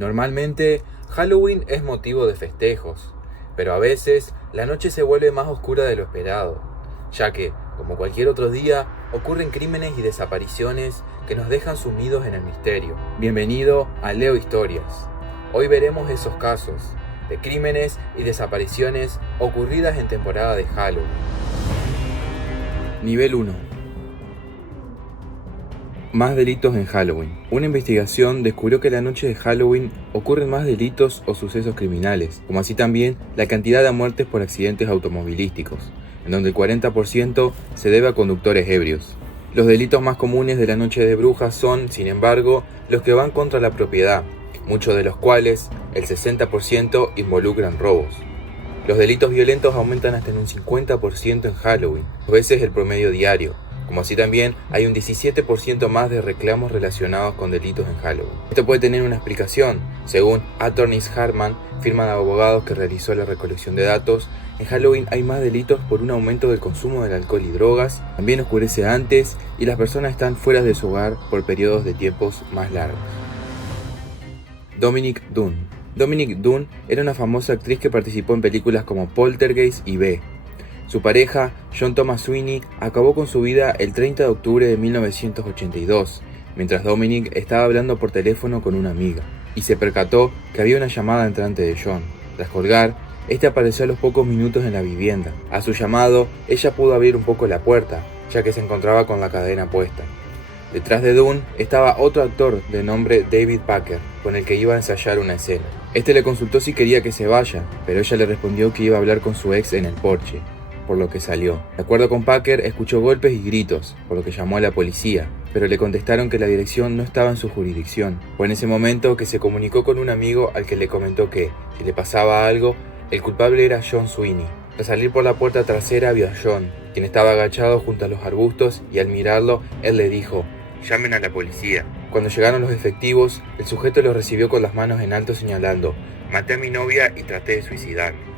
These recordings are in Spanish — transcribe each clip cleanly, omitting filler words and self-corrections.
Normalmente, Halloween es motivo de festejos, pero a veces la noche se vuelve más oscura de lo esperado, ya que, como cualquier otro día, ocurren crímenes y desapariciones que nos dejan sumidos en el misterio. Bienvenido a Leo Historias. Hoy veremos esos casos de crímenes y desapariciones ocurridas en temporada de Halloween. Nivel 1. Más delitos en Halloween. Una investigación descubrió que la noche de Halloween ocurren más delitos o sucesos criminales, como así también la cantidad de muertes por accidentes automovilísticos, en donde el 40% se debe a conductores ebrios. Los delitos más comunes de la noche de brujas son, sin embargo, los que van contra la propiedad, muchos de los cuales, el 60%, involucran robos. Los delitos violentos aumentan hasta en un 50% en Halloween, 2 veces el promedio diario. Como así también hay un 17% más de reclamos relacionados con delitos en Halloween. Esto puede tener una explicación. Según Attorneys Hartman, firma de abogados que realizó la recolección de datos, en Halloween hay más delitos por un aumento del consumo del alcohol y drogas, también oscurece antes y las personas están fuera de su hogar por periodos de tiempos más largos. Dominique Dunne. Dominique Dunne era una famosa actriz que participó en películas como Poltergeist y B. Su pareja, John Thomas Sweeney, acabó con su vida el 30 de octubre de 1982, mientras Dominic estaba hablando por teléfono con una amiga, y se percató que había una llamada entrante de John. Tras colgar, este apareció a los pocos minutos en la vivienda. A su llamado, ella pudo abrir un poco la puerta, ya que se encontraba con la cadena puesta. Detrás de Dunne estaba otro actor de nombre David Packer, con el que iba a ensayar una escena. Este le consultó si quería que se vaya, pero ella le respondió que iba a hablar con su ex en el porche, por lo que salió. De acuerdo con Packer, escuchó golpes y gritos, por lo que llamó a la policía, pero le contestaron que la dirección no estaba en su jurisdicción. Fue en ese momento que se comunicó con un amigo al que le comentó que, si le pasaba algo, el culpable era John Sweeney. Al salir por la puerta trasera vio a John, quien estaba agachado junto a los arbustos, y al mirarlo, él le dijo: «Llamen a la policía». Cuando llegaron los efectivos, el sujeto los recibió con las manos en alto señalando: «Maté a mi novia y traté de suicidarme».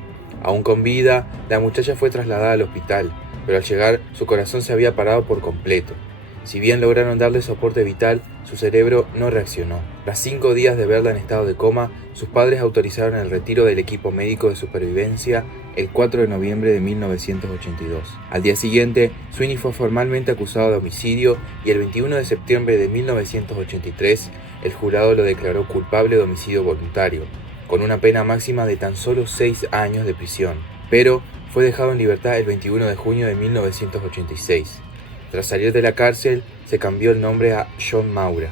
Aún con vida, la muchacha fue trasladada al hospital, pero al llegar su corazón se había parado por completo. Si bien lograron darle soporte vital, su cerebro no reaccionó. Tras 5 días de verla en estado de coma, sus padres autorizaron el retiro del equipo médico de supervivencia el 4 de noviembre de 1982. Al día siguiente, Sweeney fue formalmente acusado de homicidio y el 21 de septiembre de 1983, el jurado lo declaró culpable de homicidio voluntario, con una pena máxima de tan solo 6 años de prisión, pero fue dejado en libertad el 21 de junio de 1986. Tras salir de la cárcel, se cambió el nombre a John Maura.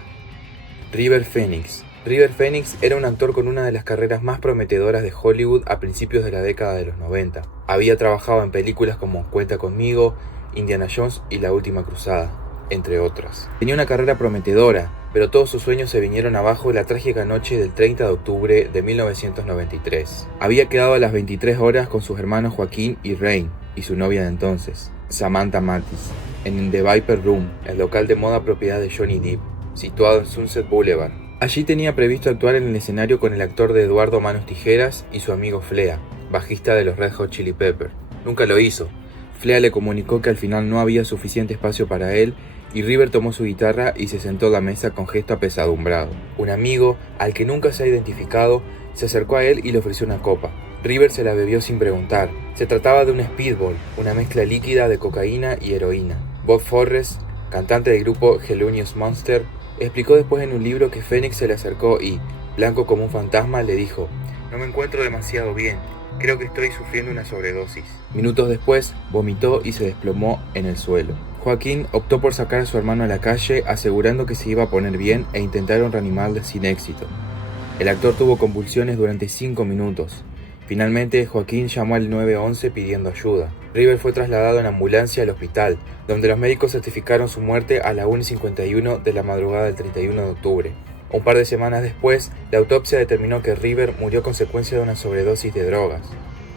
River Phoenix. River Phoenix era un actor con una de las carreras más prometedoras de Hollywood a principios de la década de los 90. Había trabajado en películas como Cuenta conmigo, Indiana Jones y La última cruzada, entre otras. Tenía una carrera prometedora, pero todos sus sueños se vinieron abajo la trágica noche del 30 de octubre de 1993. Había quedado a las 23 horas con sus hermanos Joaquín y Rain y su novia de entonces, Samantha Mathis, en The Viper Room, el local de moda propiedad de Johnny Depp, situado en Sunset Boulevard. Allí tenía previsto actuar en el escenario con el actor de Eduardo Manos Tijeras y su amigo Flea, bajista de los Red Hot Chili Peppers. Nunca lo hizo. Flea le comunicó que al final no había suficiente espacio para él y River tomó su guitarra y se sentó a la mesa con gesto apesadumbrado. Un amigo, al que nunca se ha identificado, se acercó a él y le ofreció una copa. River se la bebió sin preguntar. Se trataba de un speedball, una mezcla líquida de cocaína y heroína. Bob Forrest, cantante del grupo Thelonious Monster, explicó después en un libro que Phoenix se le acercó y, blanco como un fantasma, le dijo: «No me encuentro demasiado bien. Creo que estoy sufriendo una sobredosis». Minutos después, vomitó y se desplomó en el suelo. Joaquín optó por sacar a su hermano a la calle, asegurando que se iba a poner bien, e intentaron reanimarle sin éxito. El actor tuvo convulsiones durante 5 minutos. Finalmente, Joaquín llamó al 911 pidiendo ayuda. River fue trasladado en ambulancia al hospital, donde los médicos certificaron su muerte a la 1:51 de la madrugada del 31 de octubre. Un par de semanas después, la autopsia determinó que River murió a consecuencia de una sobredosis de drogas.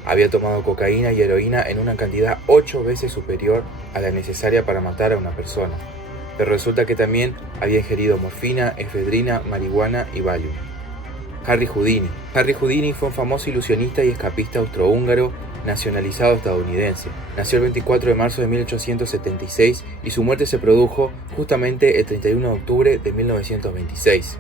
Había tomado cocaína y heroína en una cantidad 8 veces superior a la necesaria para matar a una persona. Pero resulta que también había ingerido morfina, efedrina, marihuana y Valium. Harry Houdini. Harry Houdini fue un famoso ilusionista y escapista austrohúngaro nacionalizado estadounidense. Nació el 24 de marzo de 1876 y su muerte se produjo justamente el 31 de octubre de 1926.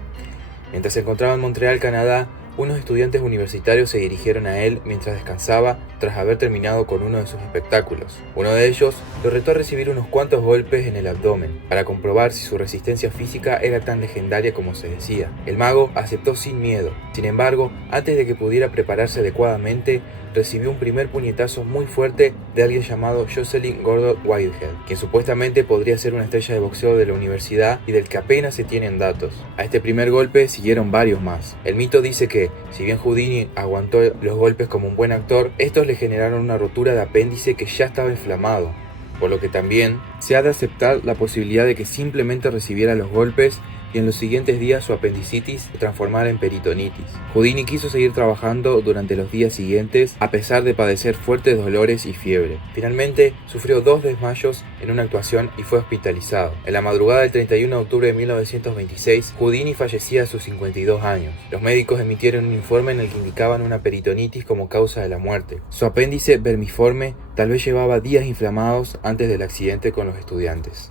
Mientras se encontraba en Montreal, Canadá, unos estudiantes universitarios se dirigieron a él mientras descansaba tras haber terminado con uno de sus espectáculos. Uno de ellos lo retó a recibir unos cuantos golpes en el abdomen para comprobar si su resistencia física era tan legendaria como se decía. El mago aceptó sin miedo. Sin embargo, antes de que pudiera prepararse adecuadamente, recibió un primer puñetazo muy fuerte de alguien llamado Jocelyn Gordon Whitehead, quien supuestamente podría ser una estrella de boxeo de la universidad y del que apenas se tienen datos. A este primer golpe siguieron varios más. El mito dice que, si bien Houdini aguantó los golpes como un buen actor, estos le generaron una rotura de apéndice que ya estaba inflamado, por lo que también se ha de aceptar la posibilidad de que simplemente recibiera los golpes y en los siguientes días su apendicitis se transformara en peritonitis. Houdini quiso seguir trabajando durante los días siguientes a pesar de padecer fuertes dolores y fiebre. Finalmente sufrió 2 desmayos en una actuación y fue hospitalizado. En la madrugada del 31 de octubre de 1926, Houdini fallecía a sus 52 años. Los médicos emitieron un informe en el que indicaban una peritonitis como causa de la muerte. Su apéndice vermiforme tal vez llevaba días inflamados antes del accidente con los estudiantes.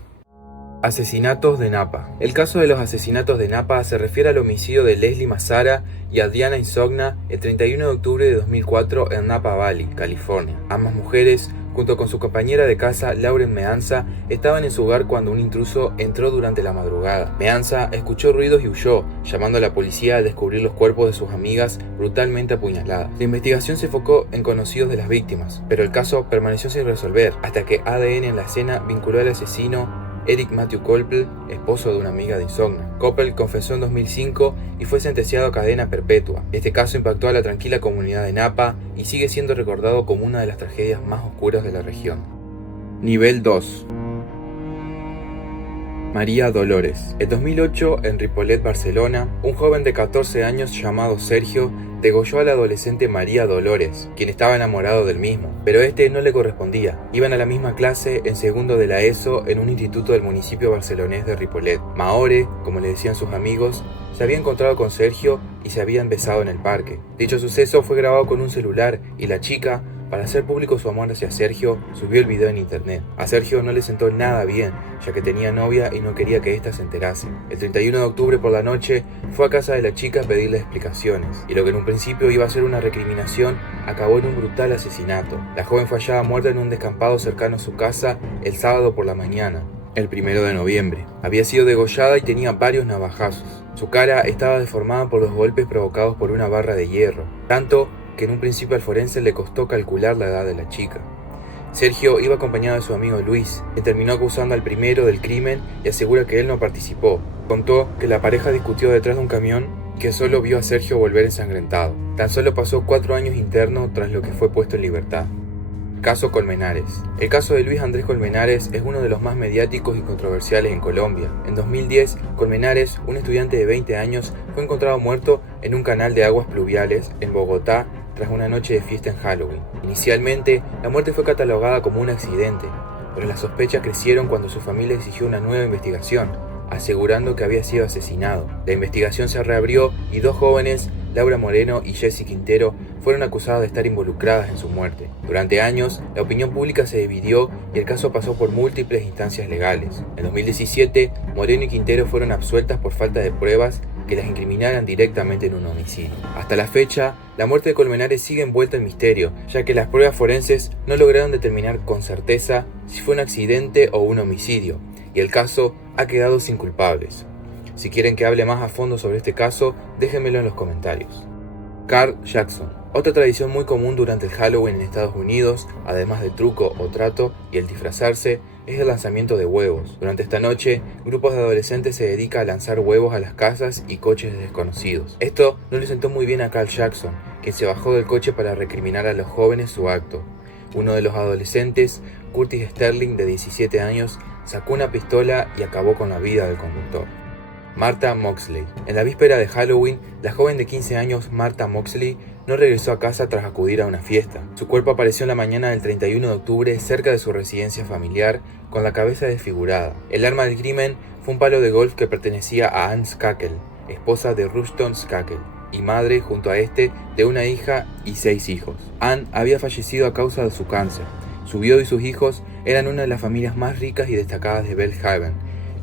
Asesinatos de Napa. El caso de los asesinatos de Napa se refiere al homicidio de Leslie Mazzara y Adriana Insogna el 31 de octubre de 2004 en Napa Valley, California. Ambas mujeres, junto con su compañera de casa Lauren Meanza, estaban en su hogar cuando un intruso entró durante la madrugada. Meanza escuchó ruidos y huyó, llamando a la policía al descubrir los cuerpos de sus amigas brutalmente apuñaladas. La investigación se enfocó en conocidos de las víctimas, pero el caso permaneció sin resolver, hasta que ADN en la escena vinculó al asesino Eric Matthew Koppel, esposo de una amiga de Insogna. Koppel confesó en 2005 y fue sentenciado a cadena perpetua. Este caso impactó a la tranquila comunidad de Napa y sigue siendo recordado como una de las tragedias más oscuras de la región. Nivel 2. María Dolores. En 2008, en Ripollet, Barcelona, un joven de 14 años llamado Sergio degolló a la adolescente María Dolores, quien estaba enamorado del mismo, pero este no le correspondía. Iban a la misma clase en segundo de la ESO en un instituto del municipio barcelonés de Ripollet. Maore, como le decían sus amigos, se había encontrado con Sergio y se habían besado en el parque. Dicho suceso fue grabado con un celular y la chica, para hacer público su amor hacia Sergio, subió el video en internet. A Sergio no le sentó nada bien, ya que tenía novia y no quería que ésta se enterase. El 31 de octubre por la noche fue a casa de la chica a pedirle explicaciones, y lo que en un principio iba a ser una recriminación acabó en un brutal asesinato. La joven fue hallada muerta en un descampado cercano a su casa el sábado por la mañana, el 1 de noviembre. Había sido degollada y tenía varios navajazos. Su cara estaba deformada por los golpes provocados por una barra de hierro, tanto que en un principio al forense le costó calcular la edad de la chica. Sergio iba acompañado de su amigo Luis, quien terminó acusando al primero del crimen y asegura que él no participó. Contó que la pareja discutió detrás de un camión que solo vio a Sergio volver ensangrentado. Tan solo pasó 4 años interno tras lo que fue puesto en libertad. Caso Colmenares. El caso de Luis Andrés Colmenares es uno de los más mediáticos y controversiales en Colombia. En 2010, Colmenares, un estudiante de 20 años, fue encontrado muerto en un canal de aguas pluviales en Bogotá tras una noche de fiesta en Halloween. Inicialmente, la muerte fue catalogada como un accidente, pero las sospechas crecieron cuando su familia exigió una nueva investigación, asegurando que había sido asesinado. La investigación se reabrió y 2 jóvenes, Laura Moreno y Jessie Quintero, fueron acusadas de estar involucradas en su muerte. Durante años, la opinión pública se dividió y el caso pasó por múltiples instancias legales. En 2017, Moreno y Quintero fueron absueltas por falta de pruebas que las incriminaran directamente en un homicidio. Hasta la fecha, la muerte de Colmenares sigue envuelta en misterio, ya que las pruebas forenses no lograron determinar con certeza si fue un accidente o un homicidio, y el caso ha quedado sin culpables. Si quieren que hable más a fondo sobre este caso, déjenmelo en los comentarios. Carl Jackson. Otra tradición muy común durante el Halloween en Estados Unidos, además del truco o trato y el disfrazarse, es el lanzamiento de huevos. Durante esta noche, grupos de adolescentes se dedican a lanzar huevos a las casas y coches de desconocidos. Esto no le sentó muy bien a Carl Jackson, quien se bajó del coche para recriminar a los jóvenes su acto. Uno de los adolescentes, Curtis Sterling, de 17 años, sacó una pistola y acabó con la vida del conductor. Martha Moxley. En la víspera de Halloween, la joven de 15 años Martha Moxley no regresó a casa tras acudir a una fiesta. Su cuerpo apareció en la mañana del 31 de octubre cerca de su residencia familiar con la cabeza desfigurada. El arma del crimen fue un palo de golf que pertenecía a Ann Skakel, esposa de Rushton Skakel, y madre, junto a este, de una hija y 6 hijos. Ann había fallecido a causa de su cáncer. Su viudo y sus hijos eran una de las familias más ricas y destacadas de Belle Haven,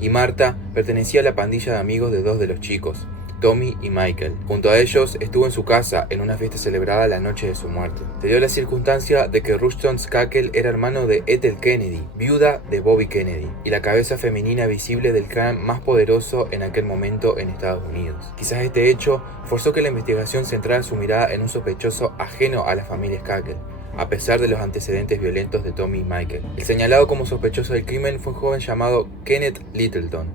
y Martha pertenecía a la pandilla de amigos de 2 de los chicos, Tommy y Michael. Junto a ellos estuvo en su casa en una fiesta celebrada la noche de su muerte. Se dio la circunstancia de que Rushton Skakel era hermano de Ethel Kennedy, viuda de Bobby Kennedy, y la cabeza femenina visible del clan más poderoso en aquel momento en Estados Unidos. Quizás este hecho forzó que la investigación centrara su mirada en un sospechoso ajeno a la familia Skakel, a pesar de los antecedentes violentos de Tommy y Michael. El señalado como sospechoso del crimen fue un joven llamado Kenneth Littleton,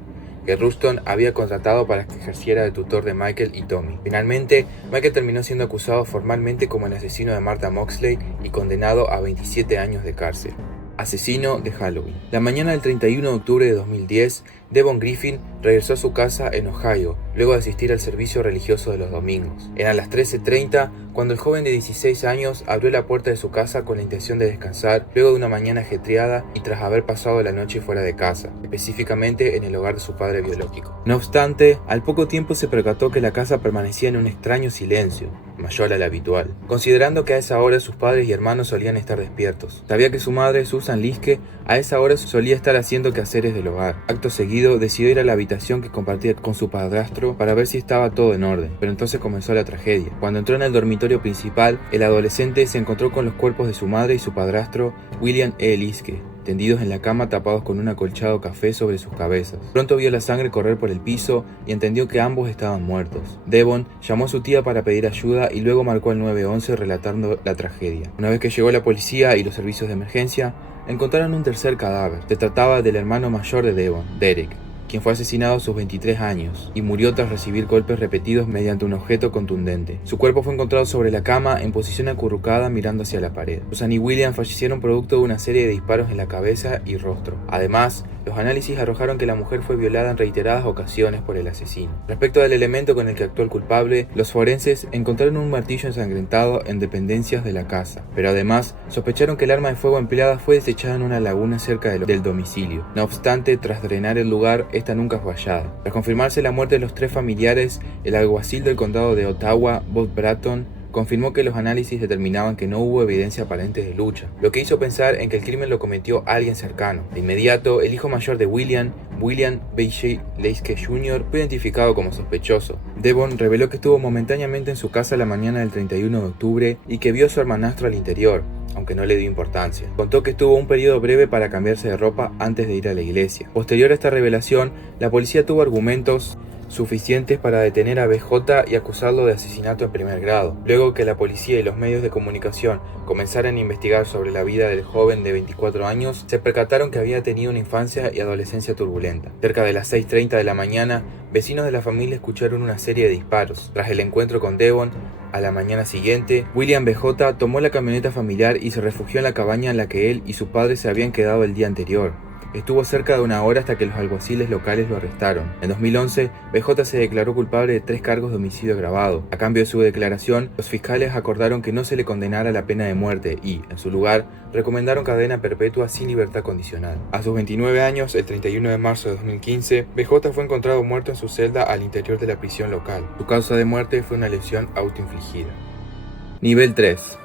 que Rushton había contratado para que ejerciera de tutor de Michael y Tommy. Finalmente, Michael terminó siendo acusado formalmente como el asesino de Martha Moxley y condenado a 27 años de cárcel. Asesino de Halloween. La mañana del 31 de octubre de 2010, Devon Griffin regresó a su casa en Ohio, luego de asistir al servicio religioso de los domingos. Eran las 13:30 cuando el joven de 16 años abrió la puerta de su casa con la intención de descansar luego de una mañana ajetreada y tras haber pasado la noche fuera de casa, específicamente en el hogar de su padre biológico. No obstante, al poco tiempo se percató que la casa permanecía en un extraño silencio, mayor al habitual, considerando que a esa hora sus padres y hermanos solían estar despiertos. Sabía que su madre, Susan Liske, a esa hora solía estar haciendo quehaceres del hogar. Acto seguido, decidió ir a la habitación que compartía con su padrastro para ver si estaba todo en orden, pero entonces comenzó la tragedia. Cuando entró en el dormitorio principal, el adolescente se encontró con los cuerpos de su madre y su padrastro, William E. Liske, tendidos en la cama tapados con un acolchado café sobre sus cabezas. Pronto vio la sangre correr por el piso y entendió que ambos estaban muertos. Devon llamó a su tía para pedir ayuda y luego marcó al 911 relatando la tragedia. Una vez que llegó la policía y los servicios de emergencia, encontraron un tercer cadáver. Se trataba del hermano mayor de Devon, Derek, quien fue asesinado a sus 23 años y murió tras recibir golpes repetidos mediante un objeto contundente. Su cuerpo fue encontrado sobre la cama en posición acurrucada mirando hacia la pared. Susan y William fallecieron producto de una serie de disparos en la cabeza y rostro. Además, los análisis arrojaron que la mujer fue violada en reiteradas ocasiones por el asesino. Respecto al elemento con el que actuó el culpable, los forenses encontraron un martillo ensangrentado en dependencias de la casa, pero además sospecharon que el arma de fuego empleada fue desechada en una laguna cerca del domicilio. No obstante, tras drenar el lugar, esta nunca fue hallada. Tras confirmarse la muerte de los tres familiares, el alguacil del condado de Ottawa, Bob Bratton, confirmó que los análisis determinaban que no hubo evidencia aparente de lucha, lo que hizo pensar en que el crimen lo cometió alguien cercano. De inmediato, el hijo mayor de William B.J. Liske Jr., fue identificado como sospechoso. Devon reveló que estuvo momentáneamente en su casa la mañana del 31 de octubre y que vio a su hermanastro al interior, aunque no le dio importancia. Contó que estuvo un periodo breve para cambiarse de ropa antes de ir a la iglesia. Posterior a esta revelación, la policía tuvo argumentos suficientes para detener a BJ y acusarlo de asesinato en primer grado. Luego que la policía y los medios de comunicación comenzaran a investigar sobre la vida del joven de 24 años, se percataron que había tenido una infancia y adolescencia turbulenta. Cerca de las 6:30 de la mañana, vecinos de la familia escucharon una serie de disparos. Tras el encuentro con Devon, a la mañana siguiente, William BJ tomó la camioneta familiar y se refugió en la cabaña en la que él y su padre se habían quedado el día anterior. Estuvo cerca de una hora hasta que los alguaciles locales lo arrestaron. En 2011, BJ se declaró culpable de 3 cargos de homicidio agravado. A cambio de su declaración, los fiscales acordaron que no se le condenara a la pena de muerte y, en su lugar, recomendaron cadena perpetua sin libertad condicional. A sus 29 años, el 31 de marzo de 2015, BJ fue encontrado muerto en su celda al interior de la prisión local. Su causa de muerte fue una lesión autoinfligida. Nivel 3.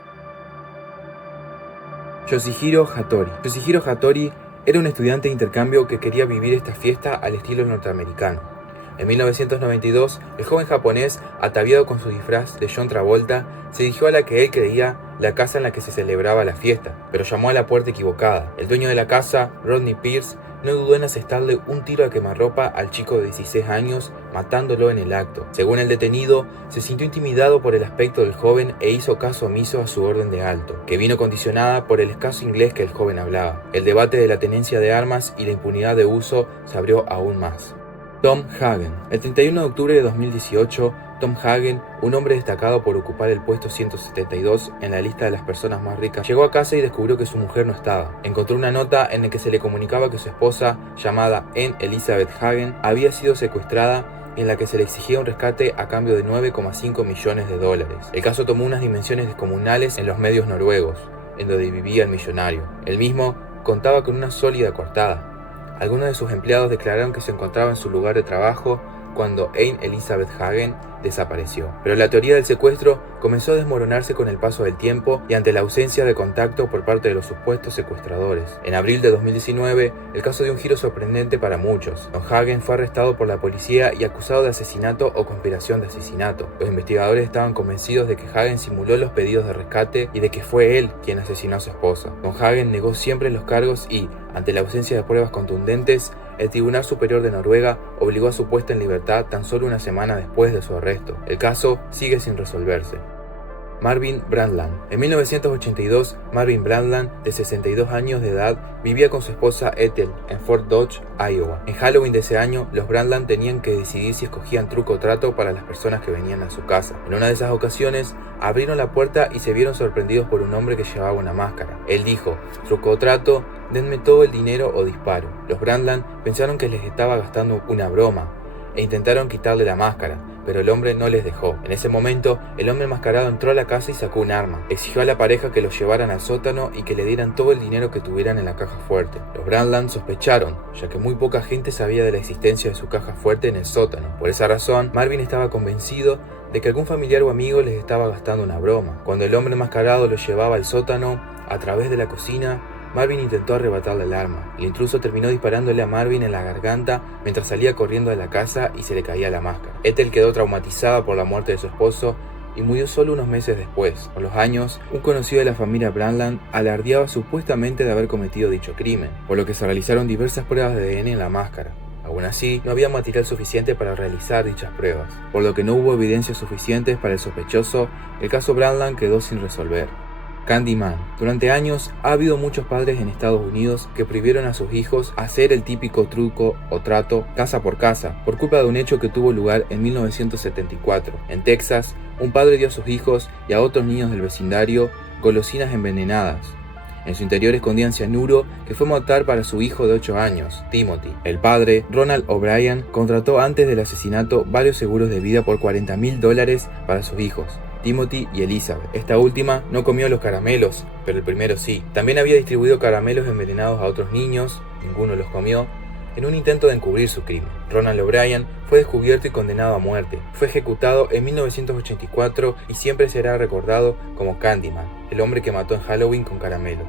Yoshihiro Hattori. Yoshihiro Hattori era un estudiante de intercambio que quería vivir esta fiesta al estilo norteamericano. En 1992, el joven japonés, ataviado con su disfraz de John Travolta, se dirigió a la que él creía la casa en la que se celebraba la fiesta, pero llamó a la puerta equivocada. El dueño de la casa, Rodney Pierce, no dudó en asestarle un tiro a quemarropa al chico de 16 años, matándolo en el acto. Según el detenido, se sintió intimidado por el aspecto del joven e hizo caso omiso a su orden de alto, que vino condicionada por el escaso inglés que el joven hablaba. El debate de la tenencia de armas y la impunidad de uso se abrió aún más. Tom Hagen. El 31 de octubre de 2018, Tom Hagen, un hombre destacado por ocupar el puesto 172 en la lista de las personas más ricas, llegó a casa y descubrió que su mujer no estaba. Encontró una nota en la que se le comunicaba que su esposa, llamada Anne Elizabeth Hagen, había sido secuestrada y en la que se le exigía un rescate a cambio de $9,5 millones. El caso tomó unas dimensiones descomunales en los medios noruegos, en donde vivía el millonario. El mismo contaba con una sólida coartada. Algunos de sus empleados declararon que se encontraba en su lugar de trabajo cuando Anne Elizabeth Hagen desapareció. Pero la teoría del secuestro comenzó a desmoronarse con el paso del tiempo y ante la ausencia de contacto por parte de los supuestos secuestradores. En abril de 2019, el caso dio un giro sorprendente para muchos. Don Hagen fue arrestado por la policía y acusado de asesinato o conspiración de asesinato. Los investigadores estaban convencidos de que Hagen simuló los pedidos de rescate y de que fue él quien asesinó a su esposa. Don Hagen negó siempre los cargos y, ante la ausencia de pruebas contundentes, el Tribunal Superior de Noruega obligó a su puesta en libertad tan solo una semana después de su arresto. El caso sigue sin resolverse. Marvin Brundtland. En 1982, Marvin Brundtland, de 62 años de edad, vivía con su esposa Ethel en Fort Dodge, Iowa. En Halloween de ese año, los Brundtland tenían que decidir si escogían truco o trato para las personas que venían a su casa. En una de esas ocasiones, abrieron la puerta y se vieron sorprendidos por un hombre que llevaba una máscara. Él dijo: truco o trato, denme todo el dinero o disparo. Los Brundtland pensaron que les estaba gastando una broma e intentaron quitarle la máscara, pero el hombre no les dejó. En ese momento, el hombre enmascarado entró a la casa y sacó un arma. Exigió a la pareja que lo llevaran al sótano y que le dieran todo el dinero que tuvieran en la caja fuerte. Los Brundtland sospecharon, ya que muy poca gente sabía de la existencia de su caja fuerte en el sótano. Por esa razón, Marvin estaba convencido de que algún familiar o amigo les estaba gastando una broma. Cuando el hombre enmascarado lo llevaba al sótano, a través de la cocina, Marvin intentó arrebatarle el arma. El intruso terminó disparándole a Marvin en la garganta mientras salía corriendo de la casa y se le caía la máscara. Ethel quedó traumatizada por la muerte de su esposo y murió solo unos meses después. Con los años, un conocido de la familia Brundtland alardeaba supuestamente de haber cometido dicho crimen, por lo que se realizaron diversas pruebas de ADN en la máscara. Aún así, no había material suficiente para realizar dichas pruebas, por lo que no hubo evidencias suficientes para el sospechoso. El caso Brundtland quedó sin resolver. Candyman. Durante años ha habido muchos padres en Estados Unidos que prohibieron a sus hijos hacer el típico truco o trato casa por casa por culpa de un hecho que tuvo lugar en 1974. En Texas, un padre dio a sus hijos y a otros niños del vecindario golosinas envenenadas. En su interior escondían cianuro que fue mortal para su hijo de 8 años, Timothy. El padre, Ronald O'Brien, contrató antes del asesinato varios seguros de vida por $40,000 para sus hijos, Timothy y Elizabeth. Esta última no comió los caramelos, pero el primero sí. También había distribuido caramelos envenenados a otros niños, ninguno los comió, en un intento de encubrir su crimen. Ronald O'Brien fue descubierto y condenado a muerte. Fue ejecutado en 1984 y siempre será recordado como Candyman, el hombre que mató en Halloween con caramelos.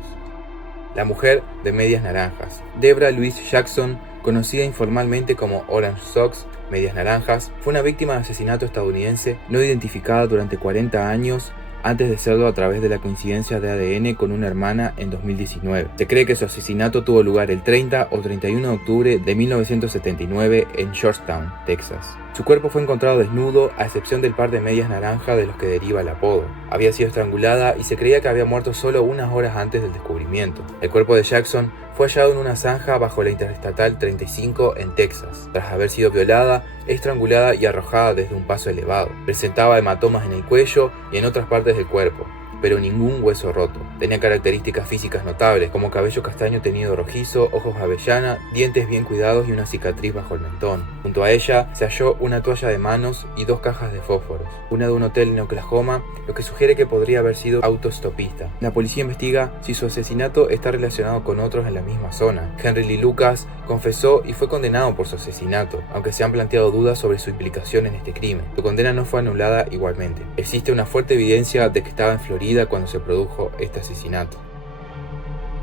La mujer de medias naranjas. Debra Louise Jackson, conocida informalmente como Orange Socks, medias naranjas, fue una víctima de asesinato estadounidense no identificada durante 40 años antes de serlo a través de la coincidencia de ADN con una hermana en 2019. Se cree que su asesinato tuvo lugar el 30 o 31 de octubre de 1979 en Georgetown, Texas. Su cuerpo fue encontrado desnudo, a excepción del par de medias naranjas de los que deriva el apodo. Había sido estrangulada y se creía que había muerto solo unas horas antes del descubrimiento. El cuerpo de Jackson fue hallado en una zanja bajo la Interestatal 35 en Texas, tras haber sido violada, estrangulada y arrojada desde un paso elevado. Presentaba hematomas en el cuello y en otras partes del cuerpo, pero ningún hueso roto. Tenía características físicas notables, como cabello castaño teñido rojizo, ojos avellana, dientes bien cuidados y una cicatriz bajo el mentón. Junto a ella se halló una toalla de manos y 2 cajas de fósforos, una de un hotel en Oklahoma, lo que sugiere que podría haber sido autoestopista. La policía investiga si su asesinato está relacionado con otros en la misma zona. Henry Lee Lucas confesó y fue condenado por su asesinato, aunque se han planteado dudas sobre su implicación en este crimen. Su condena no fue anulada igualmente. Existe una fuerte evidencia de que estaba en Florida cuando se produjo este asesinato.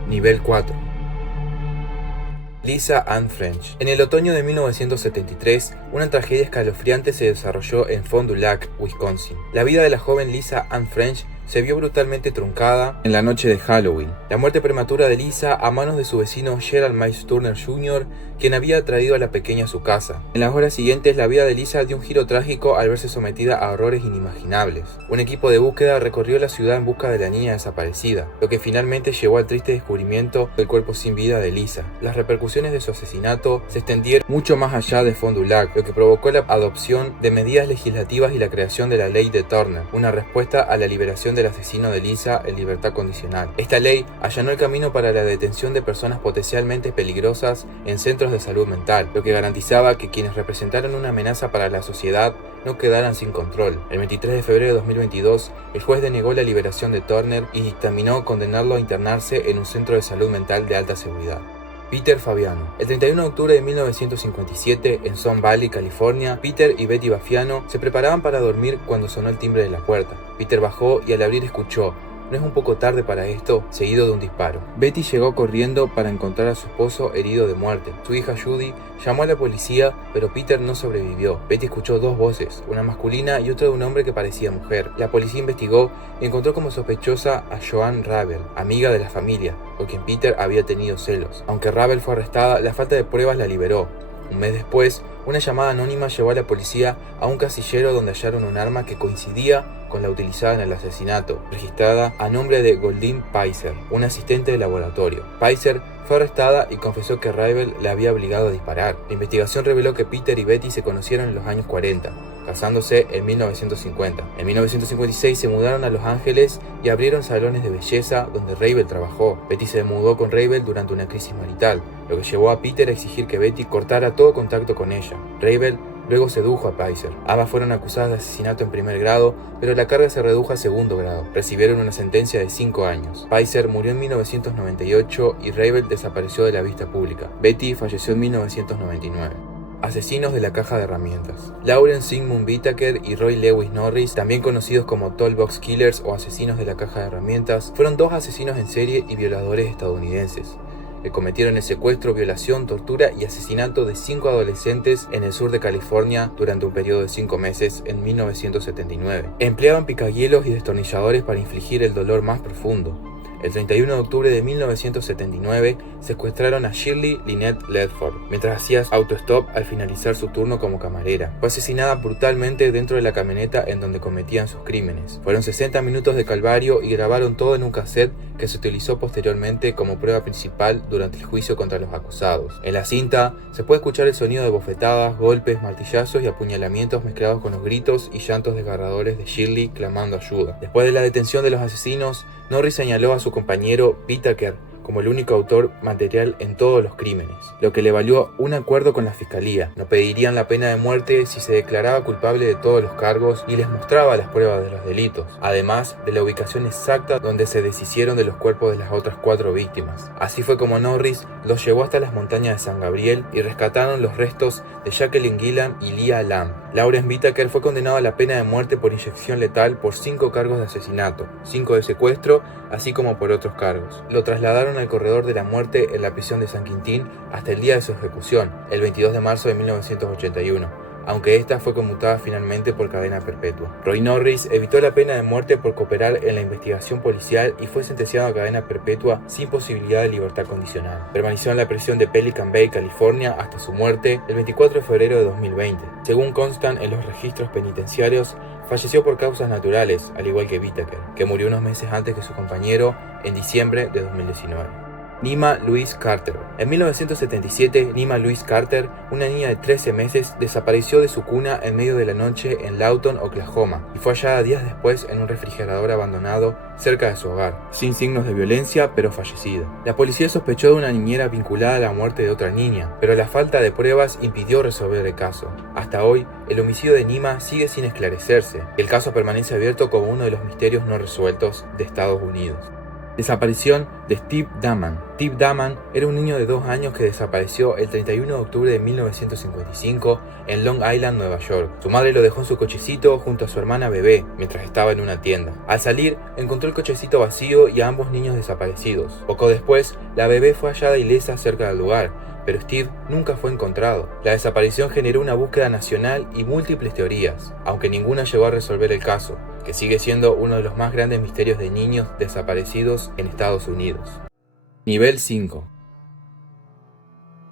Nivel 4. Lisa Ann French. En el otoño de 1973, una tragedia escalofriante se desarrolló en Fond du Lac, Wisconsin. La vida de la joven Lisa Ann French se vio brutalmente truncada en la noche de Halloween. La muerte prematura de Lisa a manos de su vecino Gerald Miles Turner Jr., quien había traído a la pequeña a su casa. En las horas siguientes, la vida de Lisa dio un giro trágico al verse sometida a horrores inimaginables. Un equipo de búsqueda recorrió la ciudad en busca de la niña desaparecida, lo que finalmente llevó al triste descubrimiento del cuerpo sin vida de Lisa. Las repercusiones de su asesinato se extendieron mucho más allá de Fond du Lac, lo que provocó la adopción de medidas legislativas y la creación de la ley de Turner, una respuesta a la liberación del asesino de Lisa en libertad condicional. Esta ley allanó el camino para la detención de personas potencialmente peligrosas en centros de salud mental, lo que garantizaba que quienes representaran una amenaza para la sociedad no quedaran sin control. El 23 de febrero de 2022, el juez denegó la liberación de Turner y dictaminó condenarlo a internarse en un centro de salud mental de alta seguridad. Peter Fabiano. El 31 de octubre de 1957, en Sun Valley, California, Peter y Betty Baffiano se preparaban para dormir cuando sonó el timbre de la puerta. Peter bajó y al abrir escuchó: «¿No es un poco tarde para esto?», seguido de un disparo. Betty llegó corriendo para encontrar a su esposo herido de muerte. Su hija Judy llamó a la policía, pero Peter no sobrevivió. Betty escuchó dos voces, una masculina y otra de un hombre que parecía mujer. La policía investigó y encontró como sospechosa a Joan Ravel, amiga de la familia, por quien Peter había tenido celos. Aunque Ravel fue arrestada, la falta de pruebas la liberó. Un mes después, una llamada anónima llevó a la policía a un casillero donde hallaron un arma que coincidía con la utilizada en el asesinato, registrada a nombre de Goldine Paiser, un asistente de laboratorio. Paiser fue arrestada y confesó que Ravel la había obligado a disparar. La investigación reveló que Peter y Betty se conocieron en los años 40, casándose en 1950. En 1956 se mudaron a Los Ángeles y abrieron salones de belleza donde Ravel trabajó. Betty se mudó con Ravel durante una crisis marital, lo que llevó a Peter a exigir que Betty cortara todo contacto con ella. Ravel luego sedujo a Paiser. Ambas fueron acusadas de asesinato en primer grado, pero la carga se redujo a segundo grado. Recibieron una sentencia de 5 años. Paiser murió en 1998 y Ravel desapareció de la vista pública. Betty falleció en 1999. Asesinos de la caja de herramientas. Lawrence Sigmund Whitaker y Roy Lewis Norris, también conocidos como Toolbox Killers o asesinos de la caja de herramientas, fueron dos asesinos en serie y violadores estadounidenses que cometieron el secuestro, violación, tortura y asesinato de 5 adolescentes en el sur de California durante un periodo de 5 meses en 1979. Empleaban picahielos y destornilladores para infligir el dolor más profundo. El 31 de octubre de 1979 secuestraron a Shirley Lynette Ledford mientras hacía autostop al finalizar su turno como camarera. Fue asesinada brutalmente dentro de la camioneta en donde cometían sus crímenes. Fueron 60 minutos de calvario y grabaron todo en un cassette que se utilizó posteriormente como prueba principal durante el juicio contra los acusados. En la cinta se puede escuchar el sonido de bofetadas, golpes, martillazos y apuñalamientos mezclados con los gritos y llantos desgarradores de Shirley clamando ayuda. Después de la detención de los asesinos, Norris señaló a su compañero Whitaker como el único autor material en todos los crímenes, lo que le valió un acuerdo con la fiscalía. No pedirían la pena de muerte si se declaraba culpable de todos los cargos y les mostraba las pruebas de los delitos, además de la ubicación exacta donde se deshicieron de los cuerpos de las otras 4 víctimas. Así fue como Norris los llevó hasta las montañas de San Gabriel y rescataron los restos de Jacqueline Gillan y Leah Lamb. Lawrence Whitaker fue condenado a la pena de muerte por inyección letal por 5 cargos de asesinato, 5 de secuestro, así como por otros cargos. Lo trasladaron al corredor de la muerte en la prisión de San Quintín hasta el día de su ejecución, el 22 de marzo de 1981, aunque esta fue conmutada finalmente por cadena perpetua. Roy Norris evitó la pena de muerte por cooperar en la investigación policial y fue sentenciado a cadena perpetua sin posibilidad de libertad condicional. Permaneció en la prisión de Pelican Bay, California, hasta su muerte el 24 de febrero de 2020. Según constan en los registros penitenciarios, falleció por causas naturales, al igual que Whitaker, que murió unos meses antes que su compañero en diciembre de 2019. Nima Louise Carter. En 1977, Nima Louise Carter, una niña de 13 meses, desapareció de su cuna en medio de la noche en Lawton, Oklahoma, y fue hallada días después en un refrigerador abandonado cerca de su hogar, sin signos de violencia, pero fallecida. La policía sospechó de una niñera vinculada a la muerte de otra niña, pero la falta de pruebas impidió resolver el caso. Hasta hoy, el homicidio de Nima sigue sin esclarecerse. El caso permanece abierto como uno de los misterios no resueltos de Estados Unidos. Desaparición de Steve Daman. Steve Daman era un niño de 2 años que desapareció el 31 de octubre de 1955 en Long Island, Nueva York. Su madre lo dejó en su cochecito junto a su hermana bebé mientras estaba en una tienda. Al salir, encontró el cochecito vacío y a ambos niños desaparecidos. Poco después, la bebé fue hallada ilesa cerca del lugar, pero Steve nunca fue encontrado. La desaparición generó una búsqueda nacional y múltiples teorías, aunque ninguna llegó a resolver el caso, que sigue siendo uno de los más grandes misterios de niños desaparecidos en Estados Unidos. Nivel 5.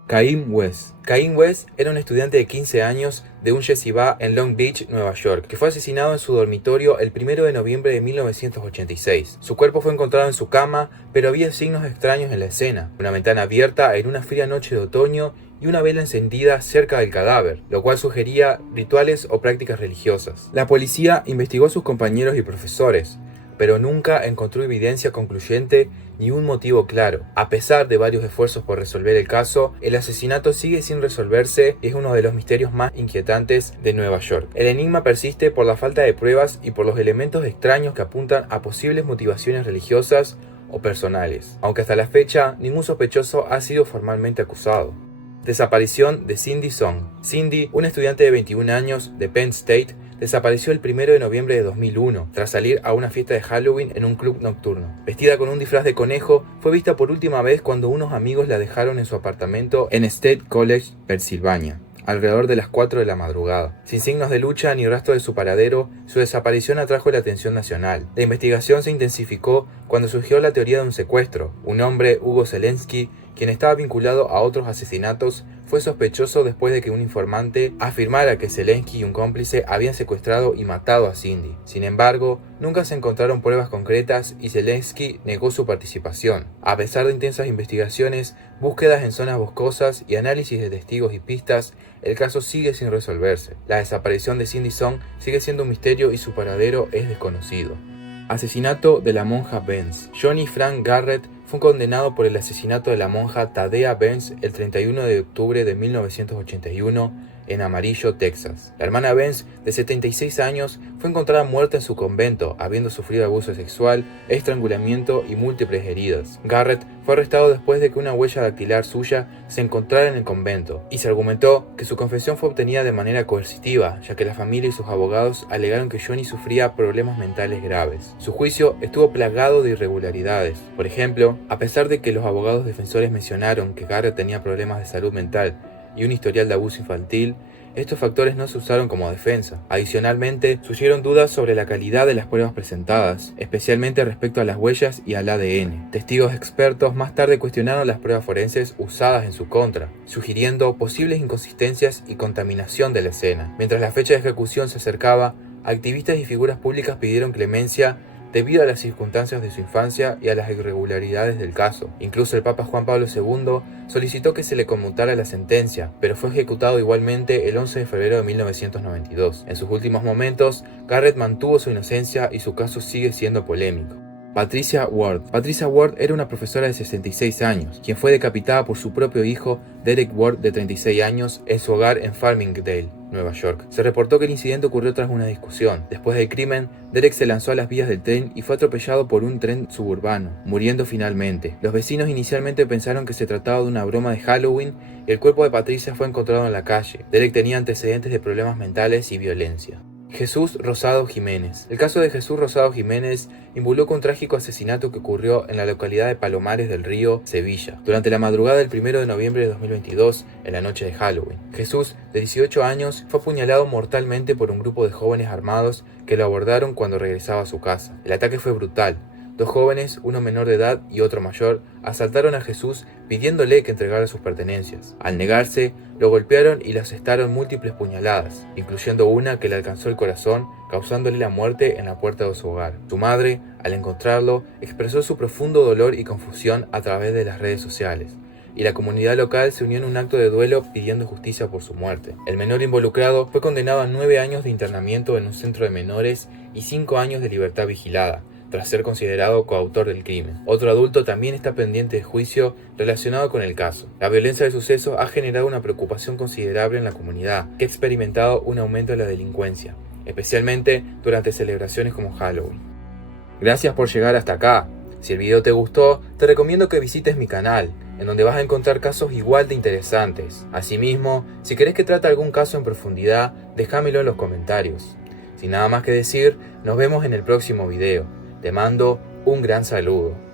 Khaim West. Khaim West era un estudiante de 15 años de un yeshiva en Long Beach, Nueva York, que fue asesinado en su dormitorio el 1 de noviembre de 1986. Su cuerpo fue encontrado en su cama, pero había signos extraños en la escena: una ventana abierta en una fría noche de otoño y una vela encendida cerca del cadáver, lo cual sugería rituales o prácticas religiosas. La policía investigó a sus compañeros y profesores, pero nunca encontró evidencia concluyente ni un motivo claro. A pesar de varios esfuerzos por resolver el caso, el asesinato sigue sin resolverse y es uno de los misterios más inquietantes de Nueva York. El enigma persiste por la falta de pruebas y por los elementos extraños que apuntan a posibles motivaciones religiosas o personales, aunque hasta la fecha ningún sospechoso ha sido formalmente acusado. Desaparición de Cindy Song. Cindy, una estudiante de 21 años de Penn State, desapareció el 1 de noviembre de 2001 tras salir a una fiesta de Halloween en un club nocturno. Vestida con un disfraz de conejo, fue vista por última vez cuando unos amigos la dejaron en su apartamento en State College, Pensilvania, alrededor de las 4 de la madrugada. Sin signos de lucha ni rastro de su paradero, su desaparición atrajo la atención nacional. La investigación se intensificó cuando surgió la teoría de un secuestro. Un hombre, Hugo Zelensky, quien estaba vinculado a otros asesinatos, fue sospechoso después de que un informante afirmara que Zelensky y un cómplice habían secuestrado y matado a Cindy. Sin embargo, nunca se encontraron pruebas concretas y Zelensky negó su participación. A pesar de intensas investigaciones, búsquedas en zonas boscosas y análisis de testigos y pistas, el caso sigue sin resolverse. La desaparición de Cindy Song sigue siendo un misterio y su paradero es desconocido. Asesinato de la monja Benz. Johnny Frank Garrett fue condenado por el asesinato de la monja Thadea Benz el 31 de octubre de 1981 en Amarillo, Texas. La hermana Benz, de 76 años, fue encontrada muerta en su convento, habiendo sufrido abuso sexual, estrangulamiento y múltiples heridas. Garrett fue arrestado después de que una huella dactilar suya se encontrara en el convento, y se argumentó que su confesión fue obtenida de manera coercitiva, ya que la familia y sus abogados alegaron que Johnny sufría problemas mentales graves. Su juicio estuvo plagado de irregularidades. Por ejemplo, a pesar de que los abogados defensores mencionaron que Garrett tenía problemas de salud mental y un historial de abuso infantil, estos factores no se usaron como defensa. Adicionalmente, surgieron dudas sobre la calidad de las pruebas presentadas, especialmente respecto a las huellas y al ADN. Testigos expertos más tarde cuestionaron las pruebas forenses usadas en su contra, sugiriendo posibles inconsistencias y contaminación de la escena. Mientras la fecha de ejecución se acercaba, activistas y figuras públicas pidieron clemencia debido a las circunstancias de su infancia y a las irregularidades del caso. Incluso el Papa Juan Pablo II solicitó que se le conmutara la sentencia, pero fue ejecutado igualmente el 11 de febrero de 1992. En sus últimos momentos, Garrett mantuvo su inocencia y su caso sigue siendo polémico. Patricia Ward. Patricia Ward era una profesora de 66 años, quien fue decapitada por su propio hijo, Derek Ward, de 36 años, en su hogar en Farmingdale, Nueva York. Se reportó que el incidente ocurrió tras una discusión. Después del crimen, Derek se lanzó a las vías del tren y fue atropellado por un tren suburbano, muriendo finalmente. Los vecinos inicialmente pensaron que se trataba de una broma de Halloween y el cuerpo de Patricia fue encontrado en la calle. Derek tenía antecedentes de problemas mentales y violencia. Jesús Rosado Jiménez. El caso de Jesús Rosado Jiménez involucra un trágico asesinato que ocurrió en la localidad de Palomares del Río, Sevilla, durante la madrugada del 1 de noviembre de 2022, en la noche de Halloween. Jesús, de 18 años, fue apuñalado mortalmente por un grupo de jóvenes armados que lo abordaron cuando regresaba a su casa. El ataque fue brutal. Dos jóvenes, uno menor de edad y otro mayor, asaltaron a Jesús pidiéndole que entregara sus pertenencias. Al negarse, lo golpearon y le asestaron múltiples puñaladas, incluyendo una que le alcanzó el corazón, causándole la muerte en la puerta de su hogar. Su madre, al encontrarlo, expresó su profundo dolor y confusión a través de las redes sociales, y la comunidad local se unió en un acto de duelo pidiendo justicia por su muerte. El menor involucrado fue condenado a 9 años de internamiento en un centro de menores y 5 años de libertad vigilada, tras ser considerado coautor del crimen. Otro adulto también está pendiente de juicio relacionado con el caso. La violencia del suceso ha generado una preocupación considerable en la comunidad, que ha experimentado un aumento de la delincuencia, especialmente durante celebraciones como Halloween. Gracias por llegar hasta acá. Si el video te gustó, te recomiendo que visites mi canal, en donde vas a encontrar casos igual de interesantes. Asimismo, si querés que trate algún caso en profundidad, déjamelo en los comentarios. Sin nada más que decir, nos vemos en el próximo video. Te mando un gran saludo.